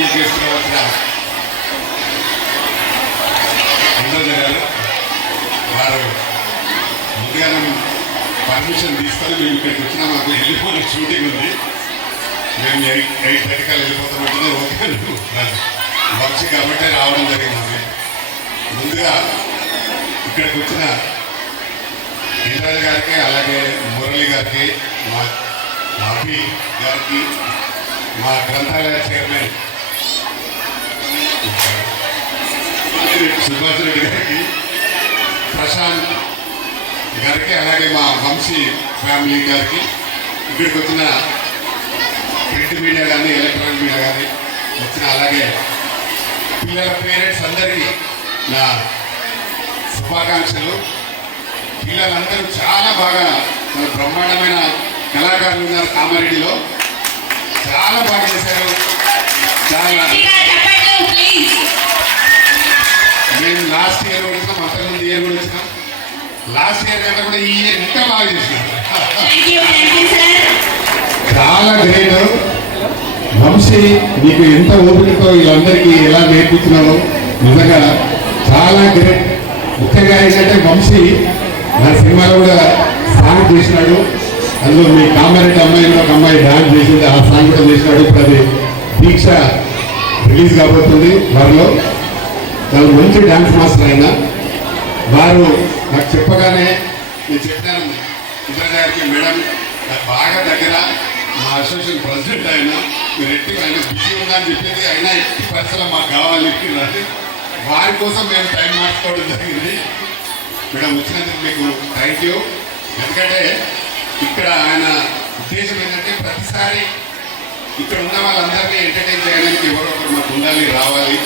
Release చేసుకోవాల్సిన గారు వారు ముందుగానే పర్మిషన్ తీసుకొని మేము ఇక్కడికి వచ్చినా మాకు వెళ్ళిపోయిన షూటింగ్ ఉంది, మేము 8:30 వెళ్ళిపోతామంటే ఓకే వచ్చి కాబట్టి రావడం జరిగింది. ముందుగా ఇక్కడికి వచ్చిన ఇంద్రాజ్ గారికి, అలాగే మురళి గారికి, మా అభి గారికి, మా గ్రంథాలయ చైర్మన్ సుభాష్ రెడ్డి గారికి, ప్రశాంత్ గారికి, అలాగే మా వంశీ ఫ్యామిలీ గారికి, ఇక్కడికి వచ్చిన ప్రింట్ మీడియా కానీ ఎలక్ట్రానిక్ మీడియా కానీ వచ్చిన, అలాగే పిల్లల పేరెంట్స్ అందరికీ నా శుభాకాంక్షలు. పిల్లలందరూ చాలా బాగా బ్రహ్మాండమైన కళాకారులు ఉన్నారు. కామారెడ్డిలో చాలా బాగా చేశారు. చాలా మేము లాస్ట్ ఇయర్ వచ్చినాం, అంతకుముందు ఇయర్ కూడా వచ్చినాం. లాస్ట్ ఇయర్ కంటే కూడా ఈ ఇయర్ ఇంకా బాగా చేసినాం. చాలా గ్రేట్. వంశీ నీకు ఎంత ఓపికతో వీళ్ళందరికీ ఎలా నేర్పించినావో నిజంగా చాలా గ్రేట్. ముఖ్యంగా ఏంటంటే వంశీ నా సినిమాలో కూడా సాంగ్ చేసినాడు. అందులో మీ కామారెడ్డి అమ్మాయిలో ఒక అమ్మాయి డాన్స్ చేసింది, ఆ సాంగ్ కూడా చేసినాడు. ఇప్పుడు అది దీక్ష రిలీజ్ కాబోతుంది వారిలో. చాలా మంచి డాన్స్ మాస్టర్ అయినా వారు నాకు చెప్పగానే నేను చెప్పినాను ఇంద్రజ గారికి, మేడం నాకు బాగా దగ్గర మా అసోసియేషన్ ప్రెసిడెంట్ అయినా మీరు ఎట్టి ఆయన బిజీ ఉన్నా అని చెప్పేది, అయినా ఎట్టి పరిస్థితుల్లో మాకు కావాలి వారి కోసం మేము టైం మార్చుకోవడం జరిగింది. మేడం వచ్చినందుకు మీకు థ్యాంక్ యూ. ఎందుకంటే ఇక్కడ ఆయన ఉద్దేశం ఏంటంటే ప్రతిసారి ఇక్కడ ఉన్న వాళ్ళందరినీ ఎంటర్టైన్ చేయడానికి ఎవరో ఒకరు మాకు ఉండాలి, రావాలి.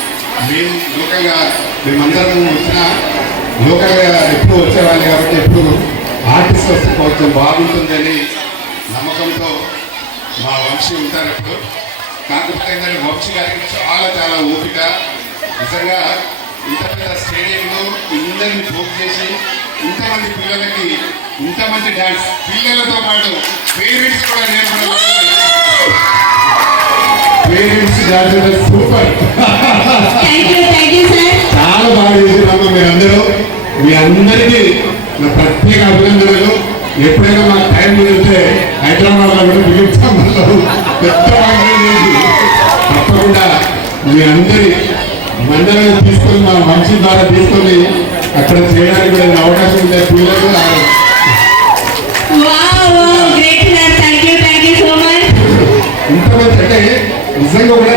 మేము లోకల్గా మేమందరం వచ్చిన లోకల్గా ఎప్పుడు వచ్చేవాళ్ళు కాబట్టి ఎప్పుడు ఆర్టిస్ట్ వస్తే కొంచెం బాగుంటుందని నమ్మకంతో మా వంశీ ఉంటారు ఎప్పుడు. కాకపోతే ఏంటంటే వంశీ గారికి చాలా చాలా ఓపిక. నిజంగా ఇంత పెద్ద స్టేడియంలో ఇందరిని పోక్ చేసి ఇంతమంది పిల్లలకి ఇంతమంది డ్యాన్స్, పిల్లలతో పాటు పేరెంట్స్ కూడా నేర్పడం, పేరెంట్స్ డాన్స్ సూపర్. చాలా బాగా చేసినాము మీరందరూ. మీ అందరికీ నా ప్రత్యేక అభినందనలు. ఎప్పుడైనా మాకు టైం కుదిరితే హైదరాబాద్లో కూడా పిలుస్తాం. పెద్ద తప్పకుండా మీ అందరి మండలం తీసుకొని మా వంశీ ద్వారా తీసుకొని అక్కడ చేయడానికి కూడా అవకాశం ఉండే పిల్లలు ఇంతమంది అంటే నిజంగా కూడా